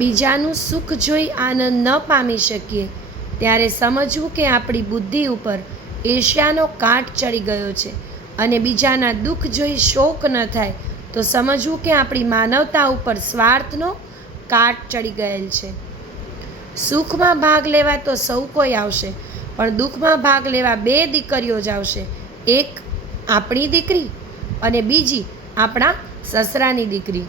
બીજાનું સુખ જોઈ આનંદ ન પામી શકીએ ત્યારે સમજવું કે આપણી બુદ્ધિ ઉપર ઈર્ષ્યાનો કાંટ ચડી ગયો છે, અને બીજાના દુઃખ જોઈ શોક ન થાય તો સમજવું કે આપણી માનવતા ઉપર સ્વાર્થનો કાંટ ચડી ગયેલ છે. સુખમાં ભાગ લેવા તો સૌ કોઈ આવશે, પણ દુઃખમાં ભાગ લેવા 2 દીકરીઓ જ આવશે. એક આપણી દીકરી અને બીજી આપણા સસરાની દીકરી.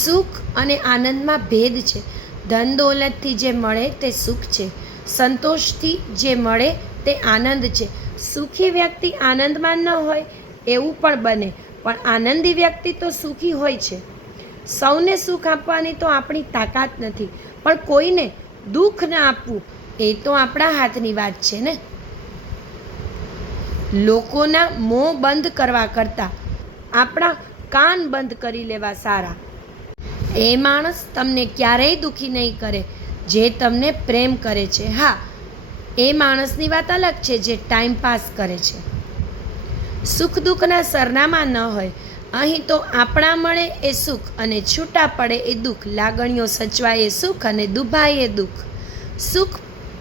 સુખ અને આનંદમાં ભેદ છે. ધન દોલતથી જે મળે તે સુખ છે, સંતોષથી જે મળે તે આનંદ છે. સુખી વ્યક્તિ આનંદમાં ન હોય એવું પણ બને, પણ આનંદી વ્યક્તિ તો સુખી હોય છે. સૌને સુખ આપવાની તો આપણી તાકાત નથી, પણ કોઈને દુઃખ ન આપવું એ તો આપણા હાથની વાત છે ને. લોકોના મોં બંધ કરવા કરતાં આપણા કાન બંધ કરી લેવા સારા. એ માણસ તમને ક્યારેય દુઃખી નહીં કરે જે તમને પ્રેમ કરે છે. હા, એ માણસની વાત અલગ છે જે ટાઈમ પાસ કરે છે. સુખ દુઃખના સરનામા ન હોય. અહીં તો આપણા મળે એ સુખ અને છૂટા પડે એ દુઃખ. લાગણીઓ સચવાય એ સુખ અને દુભાય એ દુઃખ. સુખ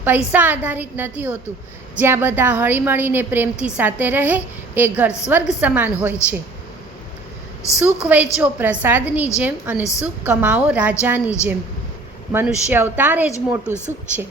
પૈસા આધારિત નથી હોતું. જ્યાં બધા હળીમળીને પ્રેમથી સાથે રહે એ ઘર સ્વર્ગ સમાન હોય છે. સુખ વેચો પ્રસાદની જેમ અને સુખ કમાવો રાજાની જેમ. મનુષ્ય અવતાર એ જ મોટું સુખ છે.